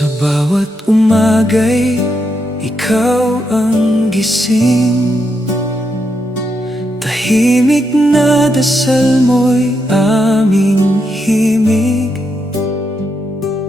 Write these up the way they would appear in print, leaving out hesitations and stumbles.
Sa bawat umaga'y ikaw ang gising. Tahimik na dasal mo'y aming himig.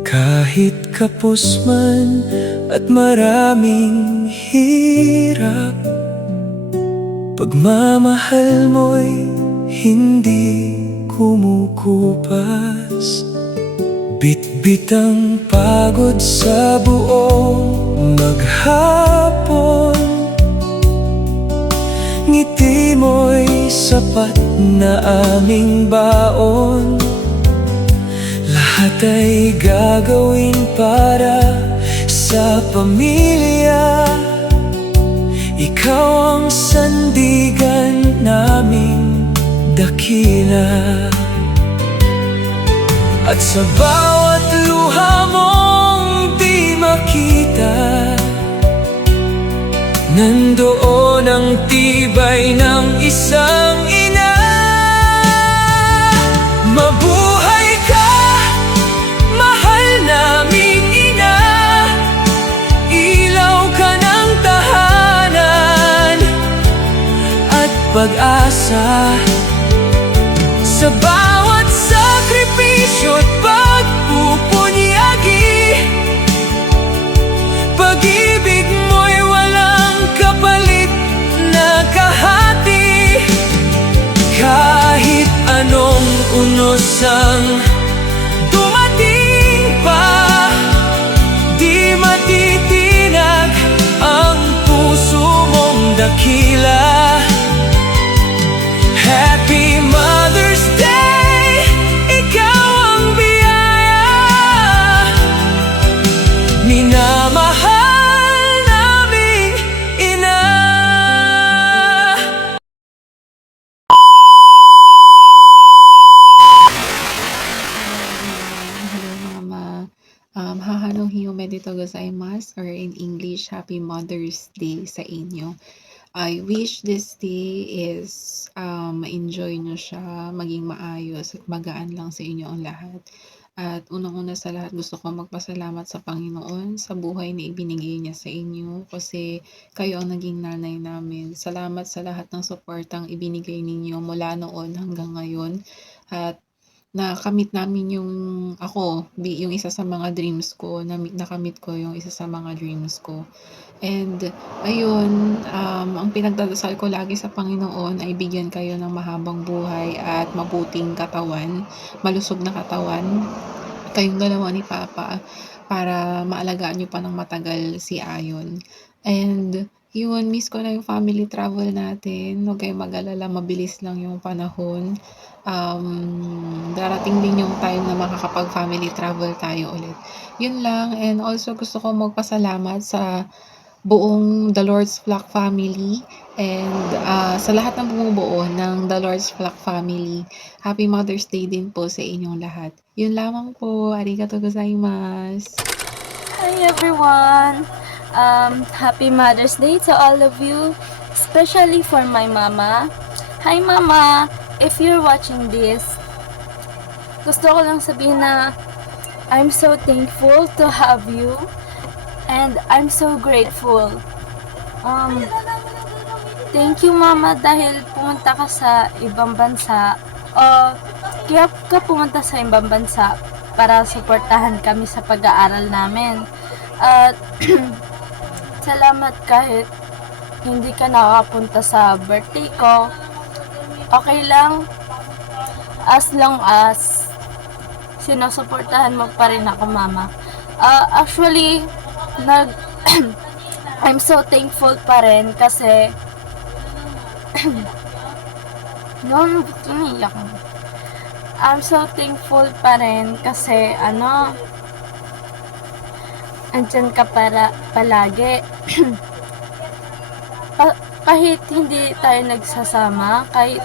Kahit kapos man at maraming hirap, pagmamahal mo'y hindi kumukupas. Bitbit ang pagod sa buong maghapon. Ngiti mo'y sapat na aming baon. Lahat ay gagawin para sa pamilya. Ikaw ang sandigan naming dakila. At sa bawat luha mong di makita, nandoon ang tibay ng isang ina. Mabuhay ka, mahal naming ina. Ilaw ka ng tahanan at pag-asa. Sa bawat sakripisyo at pagpupunyagi, pag-ibig mo'y walang kapalit na kahati. Kahit anong unos ang dumating pa, di matitinag ang puso mong dakila. Happy Mother's Day, ikaw ang biyaya. Minamahal naming ina. Hello Mama. Hahano hiyomedito gozaimasu, or in English, Happy Mother's Day sa inyo. I wish this day is ma-enjoy nyo siya, maging maayos at magaan lang sa inyo ang lahat. At unang-una sa lahat, gusto ko magpasalamat sa Panginoon sa buhay na ibinigay niya sa inyo, kasi kayo ang naging nanay namin. Salamat sa lahat ng suportang ibinigay ninyo mula noon hanggang ngayon. At nakamit namin yung isa sa mga dreams ko, nakamit ko yung isa sa mga dreams ko. And ayun, ang pinagdadasal ko lagi sa Panginoon ay bigyan kayo ng mahabang buhay at mabuting katawan, malusog na katawan, kayong dalawa ni Papa, para maalagaan nyo pa ng matagal si Ayon. And yun, miss ko na yung family travel natin. Huwag kayong mag-alala, mabilis lang yung panahon. Darating din yung time na makakapag-family travel tayo ulit. Yun lang. And also gusto ko magpasalamat sa buong The Lord's Flock family and sa lahat ng bumubuo ng The Lord's Flock family. Happy Mother's Day din po sa inyong lahat. Yun lamang po. Arigatou gozaimasu. Hi everyone! Happy Mother's Day to all of you, especially for my mama. Hi mama! If you're watching this, gusto ko lang sabihin na I'm so thankful to have you and I'm so grateful. Thank you mama dahil pumunta ka sa ibang bansa. Kaya ka pumunta sa ibang bansa para suportahan kami sa pag-aaral namin. At salamat kahit hindi ka nakapunta sa birthday ko. Okay lang, as long as sinusuportahan mo pa rin ako mama. Actually, I'm so thankful pa rin kasi I'm so thankful pa rin kasi andyan ka palagi. Kahit hindi tayo nagsasama, kahit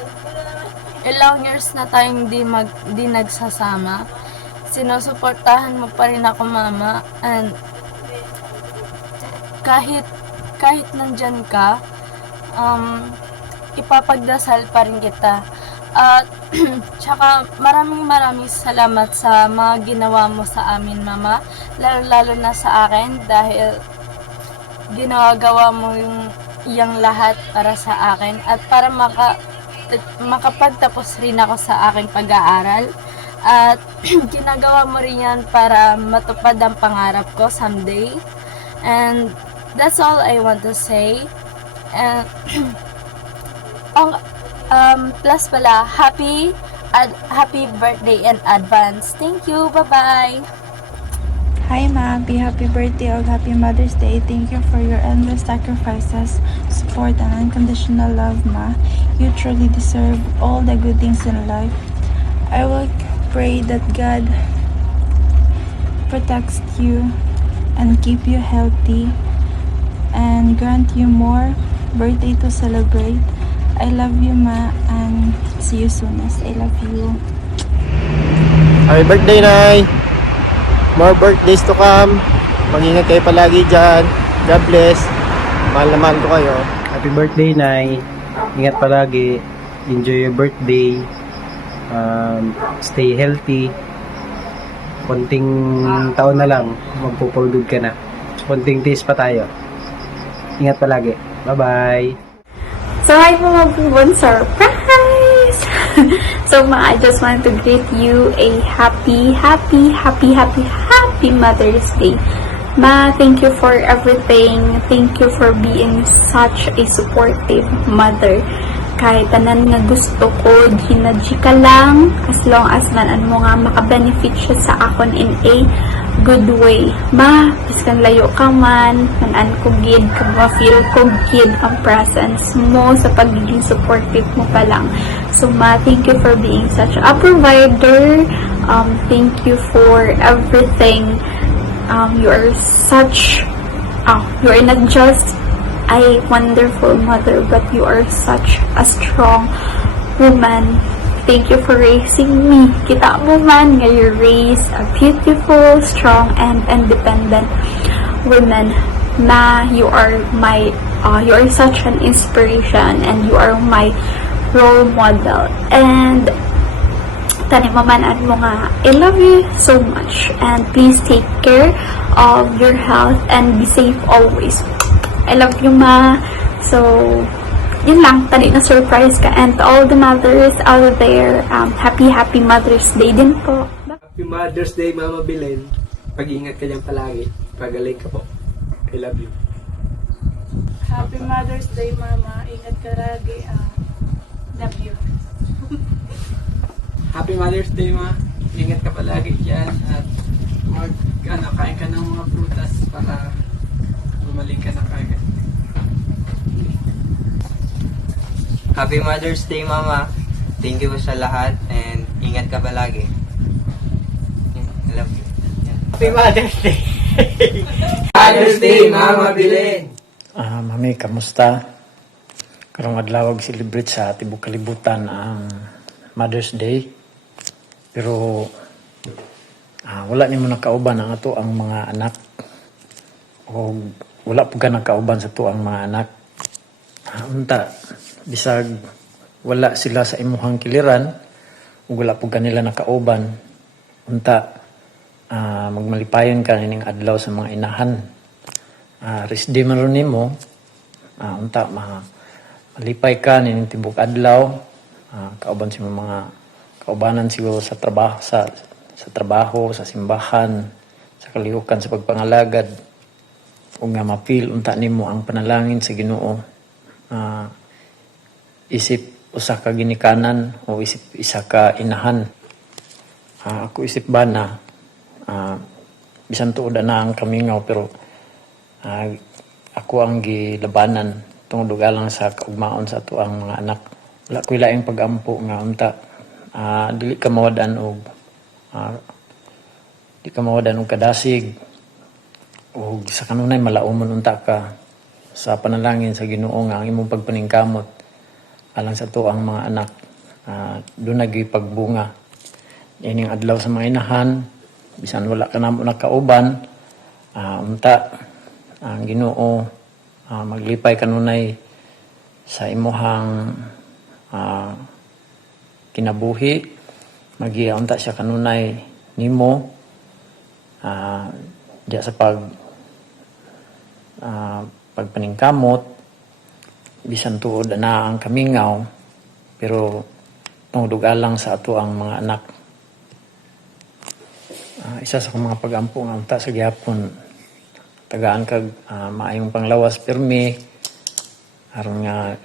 ilang years na tayong di nagsasama, sinusuportahan mo pa rin ako mama. And kahit nandyan ka, ipapagdasal pa rin kita. At Tsaka maraming salamat sa mga ginawa mo sa amin, Mama. Lalo na sa akin dahil ginagawa mo yung iyang lahat para sa akin at para makapagtapos rin ako sa aking pag-aaral. At ginagawa mo rin yan para matupad ang pangarap ko someday. And that's all I want to say. And plus pala, happy birthday in advance. Thank you. Bye-bye. Hi Ma, happy birthday or happy Mother's Day. Thank you for your endless sacrifices, support and unconditional love, Ma. You truly deserve all the good things in life. I will pray that God protects you and keep you healthy and grant you more birthday to celebrate. I love you, Ma, and see you soonest. I love you. Happy birthday, Nay! More birthdays to come. Mag-ingat kayo palagi dyan. God bless. Mahal na mahal ko kayo. Happy birthday, Nay. Ingat palagi. Enjoy your birthday. Stay healthy. Konting taon na lang, magpupuldud ka na. Konting tiis pa tayo. Ingat palagi. Bye-bye. So hi mga Bubon, surprise! So Ma, I just want to greet you a happy Mother's Day. Ma, thank you for everything. Thank you for being such a supportive mother. Kahit tanan nga gusto ko, ginaji ka lang, as long as man mo nga makabenefit siya sa akon in a good way. Ma, biskan layo ka man, manan ko gid, kag ma-feel ko gid ang presence mo sa pagiging supportive mo pa lang. So Ma, thank you for being such a provider. Thank you for everything. You are such, you are not just a wonderful mother, but you are such a strong woman. Thank you for raising me. Kita mo man nga you raise a beautiful, strong, and independent woman. Ma, you are you are such an inspiration, and you are my role model. And tanimaman mo nga, I love you so much, and please take care of your health and be safe always. I love you, Ma. So, yun lang. Tani na surprise ka. And to all the mothers out there, happy Mother's Day din po. Happy Mother's Day, Mama Belen. Pag-ingat ka dyan palagi. Pagaling ka po. I love you. Happy Mother's Day, Mama. Ingat ka lagi. Love you. Happy Mother's Day, Ma. Ingat ka palagi dyan. At kain ka ng mga prutas para gumaling ka na kagad. Happy Mother's Day, Mama. Thank you sa lahat and ingat ka palagi. I love you. Happy Mother's Day! Mother's Day, Mama Belen! Mami, kamusta? Karong adlaw celebrate sa tibok kalibutan ang Mother's Day. Pero wala nimo nakauban ang ato ang mga anak. O wala po ka nakauban sa to ang mga anak. Unta, bisag wala sila sa imuhang kiliran, o wala po kanila nakauban. Unta, magmalipayon ka ning adlaw sa mga inahan. Rest day man ron nimo, unta malipay ka ning tibok adlaw, kauban sa mga kaubanan siguro sa trabaho, sa simbahan, sa kalihukan sa pagpangalagad, o nga mapil unta nimo ang panalangin sa Ginoo. Isip usa ka ginikanan o isip isa ka inahan. Ako isip ba na bisan tuod na ang kamingaw, pero ako ang gilabanan tungod lang sa kaugmaon sa ato ang mga anak. Wala ko laing pagampo nga unta dili ka mawadan og kadasig, o sa kanunay malaumon unta ka sa panalangin sa Ginoo nga ang imong pagpaningkamot alang sa to ang mga anak doon nagipagbunga. Ining adlaw sa mga inahan, bisan wala ka namo nakauban, unta ang Ginoo maglipay kanunay sa imuhang kinabuhi, magiunta siya kanunay nimo, diya sa pagpaningkamot, bisan tuod na ang kamingaw, pero tungdugalang sa ato ang mga anak. Isa sa mga pagampo nga unta sa gihapon, tagaan kag maayong panglawas pirmi, aron nga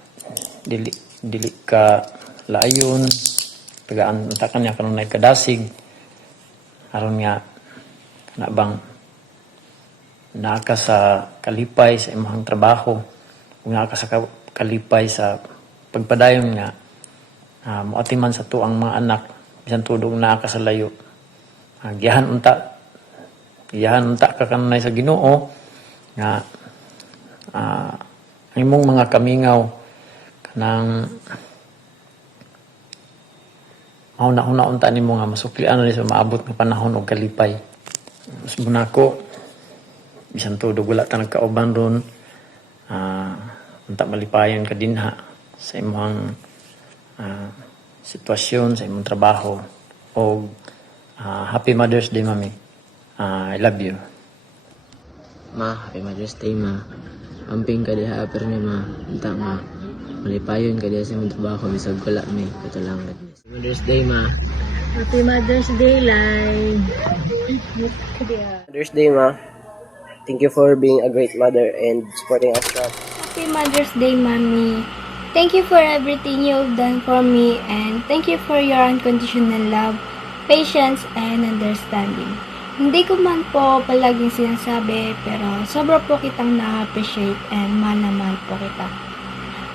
dili ka laayon, tagaan unta kanya kanunay kadasig, aron nga kanabang naa ka sa kalipay sa imong trabaho, ug naa ka sa kalipay sa pagpadayon nga moatiman sa tuang mga anak bisan tudog naa ka sa layo. Giyahan unta ka kanunay sa Ginoo nga ang imong mga kamingaw kanang mauna unta nimo nga masuklian ni sa maabot nga panahon og kalipay. Mas bunako bisan tudog wala ta nagkauban ron, unta malipayon ka dinha sa imong sitwasyon, sa imong trabaho. O Happy Mother's Day, Mami. I love you. Ma, Happy Mother's Day, ma. Amping ka diha pero ni ma. Unta ma. Malipayon ka diha sa imong trabaho bisag wala may katulangan. Happy Mother's Day, ma. Happy Mother's Day, Lai. Mother's Day, ma. Thank you for being a great mother and supporting us throughout. Happy Mother's Day, Mommy. Thank you for everything you've done for me and thank you for your unconditional love, patience, and understanding. Hindi ko man po palaging sinasabi pero sobra po kitang na-appreciate and mahal na mahal po kita.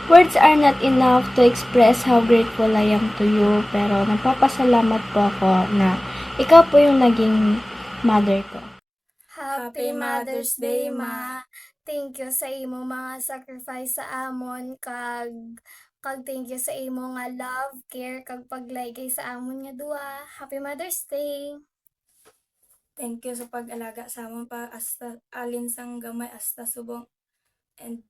Words are not enough to express how grateful I am to you pero nagpapasalamat po ako na ikaw po yung naging mother ko. Happy Mother's Day, ma. Thank you sa imo mga sacrifice sa amon kag thank you sa imo nga love, care kag paglaygay sa amon nga duha. Happy Mother's Day. Thank you sa pag-alaga sa amon pa hasta alin sang gamay hasta subong. And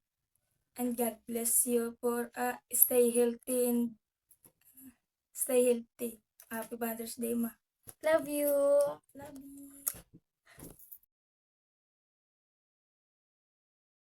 God bless you for stay healthy. Happy Mother's Day, ma. Love you. Love you.